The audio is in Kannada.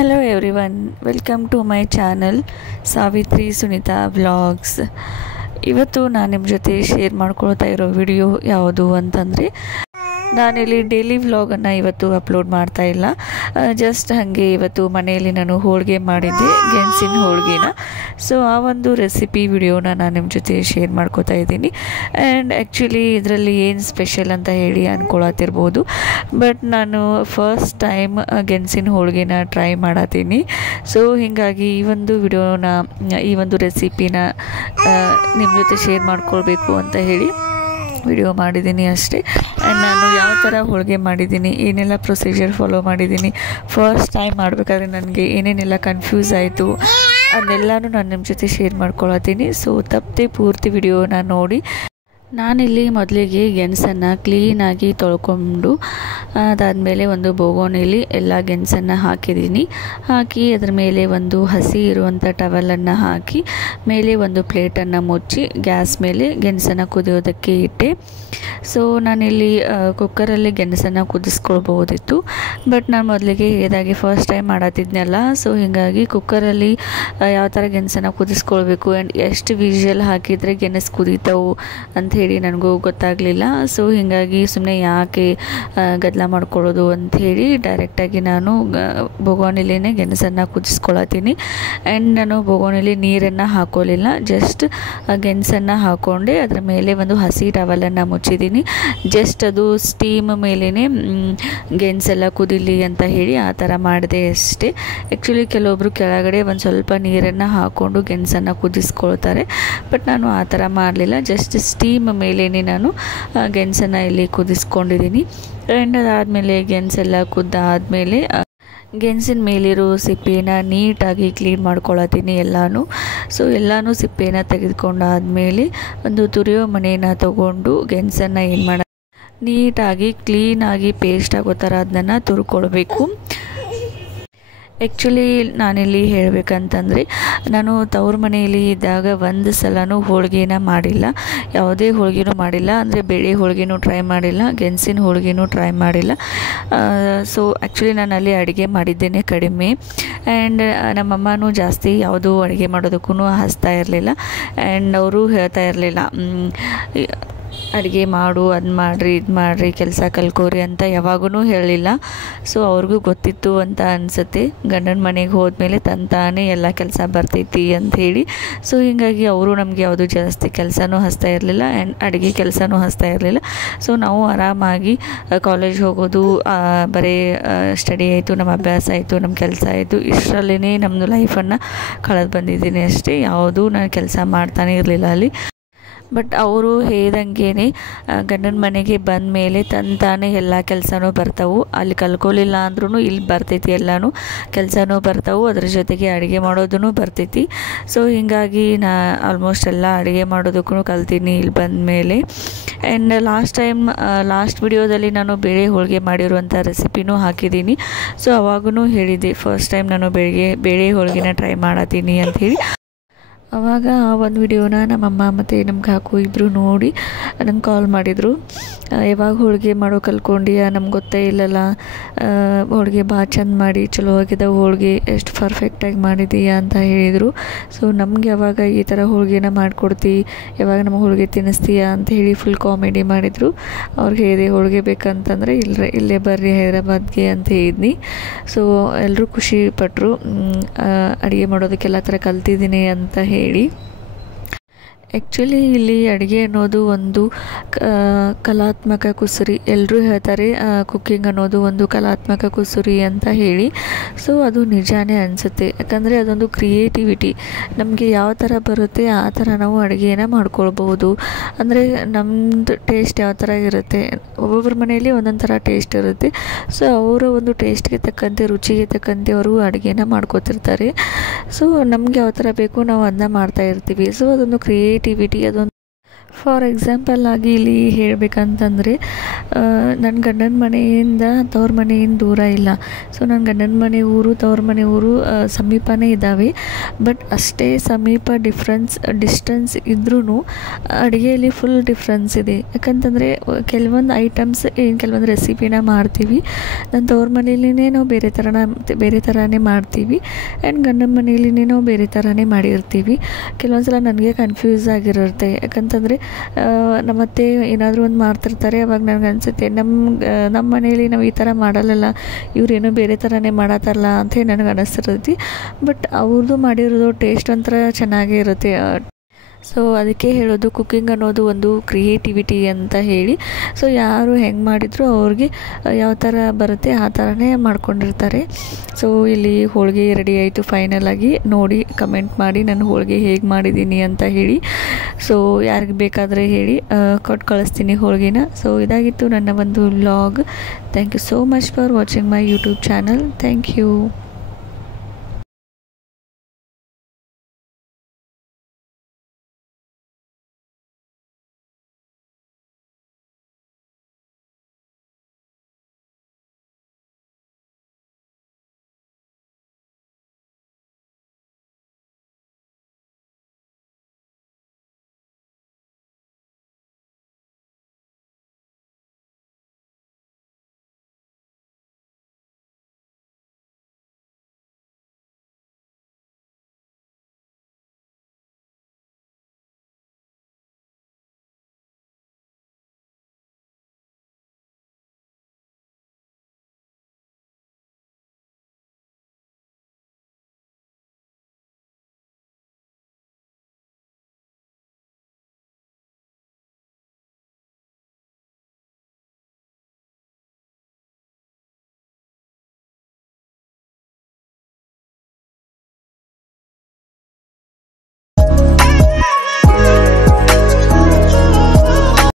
Hello everyone, welcome to my channel Savitri Sunita Vlogs. ಇವತ್ತು ನಾನು ನಿಮ್ಮ ಜೊತೆ ಶೇರ್ ಮಾಡ್ಕೊಳ್ತಾ ಇರೋ ವಿಡಿಯೋ ಯಾವುದು ಅಂತಂದರೆ ನಾನಿಲ್ಲಿ ಡೈಲಿ ವ್ಲಾಗನ್ನು ಇವತ್ತು ಅಪ್ಲೋಡ್ ಮಾಡ್ತಾ ಇಲ್ಲ. ಜಸ್ಟ್ ಹಾಗೆ ಇವತ್ತು ಮನೆಯಲ್ಲಿ ನಾನು ಹೋಳಿಗೆ ಮಾಡಿದ್ದೆ, ಗೆಣಸಿನ ಹೋಳಿಗೆನ. ಸೊ ಆ ಒಂದು ರೆಸಿಪಿ ವಿಡಿಯೋನ ನಾನು ನಿಮ್ಮ ಜೊತೆ ಶೇರ್ ಮಾಡ್ಕೋತಾ ಇದ್ದೀನಿ. ಆ್ಯಂಡ್ ಆ್ಯಕ್ಚುಲಿ ಇದರಲ್ಲಿ ಏನು ಸ್ಪೆಷಲ್ ಅಂತ ಹೇಳಿ ಅಂದ್ಕೊಳತ್ತಿರ್ಬೋದು, ಬಟ್ ನಾನು ಫಸ್ಟ್ ಟೈಮ್ ಗೆಣಸಿನ ಹೋಳಿಗೆನ ಟ್ರೈ ಮಾಡತ್ತೀನಿ. ಸೊ ಹೀಗಾಗಿ ಈ ಒಂದು ವಿಡಿಯೋನ, ಈ ಒಂದು ರೆಸಿಪಿನ ನಿಮ್ಮ ಜೊತೆ ಶೇರ್ ಮಾಡ್ಕೊಳ್ಬೇಕು ಅಂತ ಹೇಳಿ ವಿಡಿಯೋ ಮಾಡಿದ್ದೀನಿ ಅಷ್ಟೇ. ಆ್ಯಂಡ್ ನಾನು ಯಾವ ಥರ ಹೋಳಿಗೆ ಮಾಡಿದ್ದೀನಿ, ಏನೆಲ್ಲ ಪ್ರೊಸೀಜರ್ ಫಾಲೋ ಮಾಡಿದ್ದೀನಿ, ಫಸ್ಟ್ ಟೈಮ್ ಮಾಡಬೇಕಾದ್ರೆ ನನಗೆ ಏನೇನೆಲ್ಲ ಕನ್ಫ್ಯೂಸ್ ಆಯಿತು ಅದನ್ನೆಲ್ಲನೂ ನಾನು ನಿಮ್ಮ ಜೊತೆ ಶೇರ್ ಮಾಡ್ಕೊಳತ್ತೀನಿ. ಸೊ ತಪ್ಪದೆ ಪೂರ್ತಿ ವಿಡಿಯೋನ ನೋಡಿ. ನಾನಿಲ್ಲಿ ಮೊದಲಿಗೆ ಗೆಣಸನ್ನು ಕ್ಲೀನಾಗಿ ತೊಳ್ಕೊಂಡು ಅದಾದಮೇಲೆ ಒಂದು ಬೋಗೋಣಿಲಿ ಎಲ್ಲ ಗೆಣಸನ್ನು ಹಾಕಿದ್ದೀನಿ. ಹಾಕಿ ಅದರ ಮೇಲೆ ಒಂದು ಹಸಿ ಇರುವಂಥ ಟವಲನ್ನು ಹಾಕಿ ಮೇಲೆ ಒಂದು ಪ್ಲೇಟನ್ನು ಮುಚ್ಚಿ ಗ್ಯಾಸ್ ಮೇಲೆ ಗೆಣಸನ್ನು ಕುದಿಯೋದಕ್ಕೆ ಇಟ್ಟೆ. ಸೊ ನಾನಿಲ್ಲಿ ಕುಕ್ಕರಲ್ಲಿ ಗೆಣಸನ್ನು ಕುದಿಸ್ಕೊಳ್ಬೋದಿತ್ತು, ಬಟ್ ನಾನು ಮೊದಲಿಗೆ ಹೇಳಿದಾಗೆ ಫಸ್ಟ್ ಟೈಮ್ ಮಾಡತ್ತಿದ್ನಲ್ಲ. ಸೊ ಹೀಗಾಗಿ ಕುಕ್ಕರಲ್ಲಿ ಯಾವ ಥರ ಗೆಣಸನ್ನು ಕುದಿಸ್ಕೊಳ್ಬೇಕು ಆ್ಯಂಡ್ ಎಷ್ಟು ವಿಷಲ್ ಹಾಕಿದರೆ ಗೆಣಸು ಕುದೀತಾವು ಅಂತ ಹೇಳಿ ನನಗೂ ಗೊತ್ತಾಗಲಿಲ್ಲ. ಸೊ ಹೀಗಾಗಿ ಸುಮ್ಮನೆ ಯಾಕೆ ಗದ್ದಲ ಮಾಡ್ಕೊಳ್ಳೋದು ಅಂಥೇಳಿ ಡೈರೆಕ್ಟಾಗಿ ನಾನು ಬೋಗೋಣಿಲೇ ಗೆಣಸನ್ನು ಕುದಿಸ್ಕೊಳತ್ತೀನಿ. ಆ್ಯಂಡ್ ನಾನು ಬೋಗೋಣಿಲಿ ನೀರನ್ನು ಹಾಕೋಲಿಲ್ಲ, ಜಸ್ಟ್ ಗೆಣಸನ್ನು ಹಾಕ್ಕೊಂಡೆ ಅದರ ಮೇಲೆ ಒಂದು ಹಸಿ ಟವಲನ್ನು ಮುಚ್ಚಿದ್ದೀನಿ. ಜಸ್ಟ್ ಅದು ಸ್ಟೀಮ್ ಮೇಲೇ ಗೆಣಸೆಲ್ಲ ಕುದಿಲಿ ಅಂತ ಹೇಳಿ ಆ ಥರ ಮಾಡಿದೆ ಅಷ್ಟೇ. ಆ್ಯಕ್ಚುಲಿ ಕೆಲವೊಬ್ಬರು ಕೆಳಗಡೆ ಒಂದು ಸ್ವಲ್ಪ ನೀರನ್ನು ಹಾಕ್ಕೊಂಡು ಗೆಣಸನ್ನು ಕುದಿಸ್ಕೊಳ್ತಾರೆ, ಬಟ್ ನಾನು ಆ ಥರ ಮಾಡಲಿಲ್ಲ. ಜಸ್ಟ್ ಸ್ಟೀಮ್ ಮೇಲೇ ನಾನು ಗೆಣಸನ್ನು ಇಲ್ಲಿ ಕುದಿಸ್ಕೊಂಡಿದ್ದೀನಿ. ಆ್ಯಂಡ್ ಅದಾದಮೇಲೆ ಗೆಣಸೆಲ್ಲ ಕುದ್ದಾದಮೇಲೆ ಗೆಣಸಿನ ಮೇಲಿರೋ ಸಿಪ್ಪೆನ ನೀಟಾಗಿ ಕ್ಲೀನ್ ಮಾಡ್ಕೊಳತ್ತೀನಿ ಎಲ್ಲನೂ. ಸೊ ಎಲ್ಲನೂ ಸಿಪ್ಪೆನ ತೆಗೆದುಕೊಂಡಾದಮೇಲೆ ಒಂದು ತುರಿಯೋ ಮನೆಯನ್ನು ತಗೊಂಡು ಗೆಣಸನ್ನು ಏನು ಮಾಡ ನೀಟಾಗಿ ಕ್ಲೀನಾಗಿ ಪೇಸ್ಟ್ ಆಗೋ ಥರ ಅದನ್ನು ತುರ್ಕೊಳ್ಬೇಕು. ಆ್ಯಕ್ಚುಲಿ ನಾನಿಲ್ಲಿ ಹೇಳಬೇಕಂತಂದರೆ ನಾನು ತವ್ರ ಮನೆಯಲ್ಲಿ ಇದ್ದಾಗ ಒಂದು ಸಲನೂ ಹೋಳಿಗೆನ ಮಾಡಿಲ್ಲ, ಯಾವುದೇ ಹೋಳಿಗೆನೂ ಮಾಡಿಲ್ಲ. ಅಂದರೆ ಬೇಳೆ ಹೋಳಿಗೆನೂ ಟ್ರೈ ಮಾಡಿಲ್ಲ, ಗೆಣಸಿನ ಹೋಳಿಗೆನೂ ಟ್ರೈ ಮಾಡಿಲ್ಲ. ಸೊ ಆ್ಯಕ್ಚುಲಿ ನಾನು ಅಲ್ಲಿ ಅಡುಗೆ ಮಾಡಿದ್ದೇನೆ ಕಡಿಮೆ. ಆ್ಯಂಡ್ ನಮ್ಮಮ್ಮನೂ ಜಾಸ್ತಿ ಯಾವುದೂ ಅಡುಗೆ ಮಾಡೋದಕ್ಕೂ ಹಚ್ತಾ ಇರಲಿಲ್ಲ. ಆ್ಯಂಡ್ ಅವರು ಹೇಳ್ತಾ ಇರಲಿಲ್ಲ ಅಡುಗೆ ಮಾಡು, ಅದು ಮಾಡಿರಿ, ಇದು ಮಾಡಿರಿ, ಕೆಲಸ ಕಲ್ಕೋರಿ ಅಂತ ಯಾವಾಗೂ ಹೇಳಲಿಲ್ಲ. ಸೊ ಅವ್ರಿಗೂ ಗೊತ್ತಿತ್ತು ಅಂತ ಅನಿಸುತ್ತೆ, ಗಂಡನ ಮನೆಗೆ ಹೋದ್ಮೇಲೆ ತಂತಾನೇ ಎಲ್ಲ ಕೆಲಸ ಬರ್ತೈತಿ ಅಂಥೇಳಿ. ಸೊ ಹೀಗಾಗಿ ಅವರು ನಮಗೆ ಯಾವುದು ಜಾಸ್ತಿ ಕೆಲಸನೂ ಹಚ್ತಾ ಇರಲಿಲ್ಲ ಆ್ಯಂಡ್ ಅಡುಗೆ ಕೆಲಸನೂ ಹಚ್ತಾ ಇರಲಿಲ್ಲ. ಸೊ ನಾವು ಆರಾಮಾಗಿ ಕಾಲೇಜ್ ಹೋಗೋದು, ಬರೀ ಸ್ಟಡಿ ಆಯಿತು, ನಮ್ಮ ಅಭ್ಯಾಸ ಆಯಿತು, ನಮ್ಮ ಕೆಲಸ ಆಯಿತು, ಇಷ್ಟರಲ್ಲೇ ನಮ್ಮದು ಲೈಫನ್ನು ಕಳೆದು ಬಂದಿದ್ದೀನಿ ಅಷ್ಟೇ. ಯಾವುದೂ ನಾನು ಕೆಲಸ ಮಾಡ್ತಾನೆ ಇರಲಿಲ್ಲ ಅಲ್ಲಿ. ಬಟ್ ಅವರು ಹೇಳ್ದಂಗೆ ಗಂಡನ ಮನೆಗೆ ಬಂದ ಮೇಲೆ ತಂತಾನೆ ಎಲ್ಲ ಕೆಲಸನೂ ಬರ್ತಾವೆ. ಅಲ್ಲಿ ಕಲ್ಕೊಲಿಲ್ಲ ಅಂದ್ರೂ ಇಲ್ಲಿ ಬರ್ತೈತಿ, ಎಲ್ಲನೂ ಕೆಲಸನೂ ಬರ್ತಾವೆ, ಅದ್ರ ಜೊತೆಗೆ ಅಡುಗೆ ಮಾಡೋದೂ ಬರ್ತೈತಿ. ಸೊ ಹೀಗಾಗಿ ನಾ ಆಲ್ಮೋಸ್ಟ್ ಎಲ್ಲ ಅಡುಗೆ ಮಾಡೋದಕ್ಕೂ ಕಲ್ತೀನಿ ಇಲ್ಲಿ ಬಂದ ಮೇಲೆ. ಆ್ಯಂಡ್ ಲಾಸ್ಟ್ ವಿಡಿಯೋದಲ್ಲಿ ನಾನು ಬೇಳೆ ಹೋಳಿಗೆ ಮಾಡಿರುವಂಥ ರೆಸಿಪಿನೂ ಹಾಕಿದ್ದೀನಿ. ಸೊ ಅವಾಗೂ ಹೇಳಿದ್ದೆ ಫಸ್ಟ್ ಟೈಮ್ ನಾನು ಬೇಳೆ ಹೋಳಿಗೆನ ಟ್ರೈ ಮಾಡತ್ತೀನಿ ಅಂಥೇಳಿ. ಆವಾಗ ಆ ಒಂದು ವಿಡಿಯೋನ ನಮ್ಮಮ್ಮ ಮತ್ತು ನಮ್ಮ ಕಾಕು ಇಬ್ಬರು ನೋಡಿ ನಂಗೆ ಕಾಲ್ ಮಾಡಿದರು. ಯಾವಾಗ ಹೋಳಿಗೆ ಮಾಡೋ ಕಲ್ತ್ಕೊಂಡಿಯಾ, ನಮ್ಗೆ ಗೊತ್ತೇ ಇಲ್ಲಲ್ಲ, ಹೋಳಿಗೆ ಭಾಳ ಚಂದ ಮಾಡಿ, ಚಲೋ ಆಗಿದೆ ಹೋಳಿಗೆ, ಎಷ್ಟು ಪರ್ಫೆಕ್ಟಾಗಿ ಮಾಡಿದೀಯಾ ಅಂತ ಹೇಳಿದರು. ಸೊ ನಮ್ಗೆ ಯಾವಾಗ ಈ ಥರ ಹೋಳಿಗೆನ ಮಾಡಿಕೊಡ್ತಿ, ಯಾವಾಗ ನಮ್ಮ ಹೋಳಿಗೆ ತಿನ್ನಿಸ್ತೀಯಾ ಅಂತ ಹೇಳಿ ಫುಲ್ ಕಾಮಿಡಿ ಮಾಡಿದರು. ಅವ್ರಿಗೆ ಹೇಳಿದೆ ಹೋಳಿಗೆ ಬೇಕಂತಂದರೆ ಇಲ್ಲೇ ಬರ್ರಿ ಹೈದ್ರಾಬಾದ್ಗೆ ಅಂತ ಹೇಳಿದ್ನಿ. ಸೊ ಎಲ್ಲರೂ ಖುಷಿಪಟ್ಟರು, ಅಡುಗೆ ಮಾಡೋದಕ್ಕೆಲ್ಲ ಥರ ಕಲ್ತಿದ್ದೀನಿ ಅಂತ ಹೇಳಿ. ಆ್ಯಕ್ಚುಲಿ ಇಲ್ಲಿ ಅಡುಗೆ ಅನ್ನೋದು ಒಂದು ಕಲಾತ್ಮಕ ಕುಸುರಿ. ಎಲ್ಲರೂ ಹೇಳ್ತಾರೆ ಕುಕ್ಕಿಂಗ್ ಅನ್ನೋದು ಒಂದು ಕಲಾತ್ಮಕ ಕುಸುರಿ ಅಂತ ಹೇಳಿ. ಸೊ ಅದು ನಿಜಾನೇ ಅನಿಸುತ್ತೆ, ಯಾಕಂದರೆ ಅದೊಂದು ಕ್ರಿಯೇಟಿವಿಟಿ. ನಮಗೆ ಯಾವ ಥರ ಬರುತ್ತೆ ಆ ಥರ ನಾವು ಅಡುಗೆನ ಮಾಡ್ಕೊಳ್ಬೋದು. ಅಂದರೆ ನಮ್ಮದು ಟೇಸ್ಟ್ ಯಾವ ಥರ ಇರುತ್ತೆ, ಒಬ್ಬೊಬ್ಬರ ಮನೆಯಲ್ಲಿ ಒಂದೊಂದು ಥರ ಟೇಸ್ಟ್ ಇರುತ್ತೆ. ಸೊ ಅವರ ಒಂದು ಟೇಸ್ಟ್ಗೆ ತಕ್ಕಂತೆ, ರುಚಿಗೆ ತಕ್ಕಂತೆ ಅವರು ಅಡುಗೆನ ಮಾಡ್ಕೊತಿರ್ತಾರೆ. ಸೊ ನಮ್ಗೆ ಯಾವ ಥರ ಬೇಕು ನಾವು ಅದನ್ನ ಮಾಡ್ತಾಯಿರ್ತೀವಿ. ಸೊ ಅದೊಂದು ಕ್ರಿಯೇಟಿವಿಟಿ, ಅದೊಂದು ಫಾರ್ ಎಕ್ಸಾಂಪಲ್ ಆಗಿ ಇಲ್ಲಿ ಹೇಳಬೇಕಂತಂದರೆ ನನ್ನ ಗಂಡನ ಮನೆಯಿಂದ ತವ್ರ ಮನೆಯಿಂದ ದೂರ ಇಲ್ಲ. ಸೊ ನನ್ನ ಗಂಡನ ಮನೆ ಊರು ತವ್ರ ಮನೆ ಊರು ಸಮೀಪನೇ ಇದ್ದಾವೆ. ಬಟ್ ಅಷ್ಟೇ ಸಮೀಪ ಡಿಸ್ಟೆನ್ಸ್ ಇದ್ರೂ ಅಡುಗೆಯಲ್ಲಿ ಫುಲ್ ಡಿಫ್ರೆನ್ಸ್ ಇದೆ. ಯಾಕಂತಂದರೆ ಕೆಲವೊಂದು ಐಟಮ್ಸ್ ಕೆಲವೊಂದು ರೆಸಿಪಿನ ಮಾಡ್ತೀವಿ. ನನ್ನ ತವ್ರ ಮನೆಯಲ್ಲಿನೇ ನಾವು ಬೇರೆ ಥರನೇ ಮಾಡ್ತೀವಿ. ಆ್ಯಂಡ್ ಗಂಡನ ಮನೆಯಲ್ಲಿನೇ ನಾವು ಬೇರೆ ಥರನೇ ಮಾಡಿರ್ತೀವಿ. ಕೆಲವೊಂದು ಸಲ ನನಗೆ ಕನ್ಫ್ಯೂಸ್ ಆಗಿರುತ್ತೆ. ಯಾಕಂತಂದರೆ ನಮ್ಮತ್ತೆ ಏನಾದರೂ ಒಂದು ಮಾಡ್ತಿರ್ತಾರೆ. ಅವಾಗ ನನಗೆ ಅನಿಸುತ್ತೆ ನಮ್ಮ ಮನೇಲಿ ನಾವು ಈ ಥರ ಮಾಡಲ್ಲಲ್ಲ, ಇವ್ರೇನೋ ಬೇರೆ ಥರನೇ ಮಾಡತ್ತಾರಲ್ಲ ಅಂಥೇಳಿ ನನಗೆ ಅನ್ನಿಸ್ತಿರ್ತೈತಿ. ಬಟ್ ಅವ್ರದ್ದು ಮಾಡಿರೋದು ಟೇಸ್ಟ್ ಒಂಥರ ಚೆನ್ನಾಗೇ ಇರುತ್ತೆ. ಸೊ ಅದಕ್ಕೆ ಹೇಳೋದು ಕುಕ್ಕಿಂಗ್ ಅನ್ನೋದು ಒಂದು ಕ್ರಿಯೇಟಿವಿಟಿ ಅಂತ ಹೇಳಿ. ಸೊ ಯಾರು ಹೆಂಗೆ ಮಾಡಿದ್ರು ಅವ್ರಿಗೆ ಯಾವ ಥರ ಬರುತ್ತೆ ಆ ಥರನೇ ಮಾಡ್ಕೊಂಡಿರ್ತಾರೆ. ಸೊ ಇಲ್ಲಿ ಹೋಳಿಗೆ ರೆಡಿ ಆಯಿತು ಫೈನಲಾಗಿ. ನೋಡಿ ಕಮೆಂಟ್ ಮಾಡಿ ನಾನು ಹೋಳಿಗೆ ಹೇಗೆ ಮಾಡಿದ್ದೀನಿ ಅಂತ ಹೇಳಿ. ಸೊ ಯಾರಿಗೆ ಬೇಕಾದರೆ ಹೇಳಿ ಕೊಟ್ಟು ಕಳಿಸ್ತೀನಿ ಹೋಳಿಗೆನ. ಸೊ ಇದಾಗಿತ್ತು ನನ್ನ ಒಂದು vlog. Thank you so much for watching my YouTube channel. Thank you.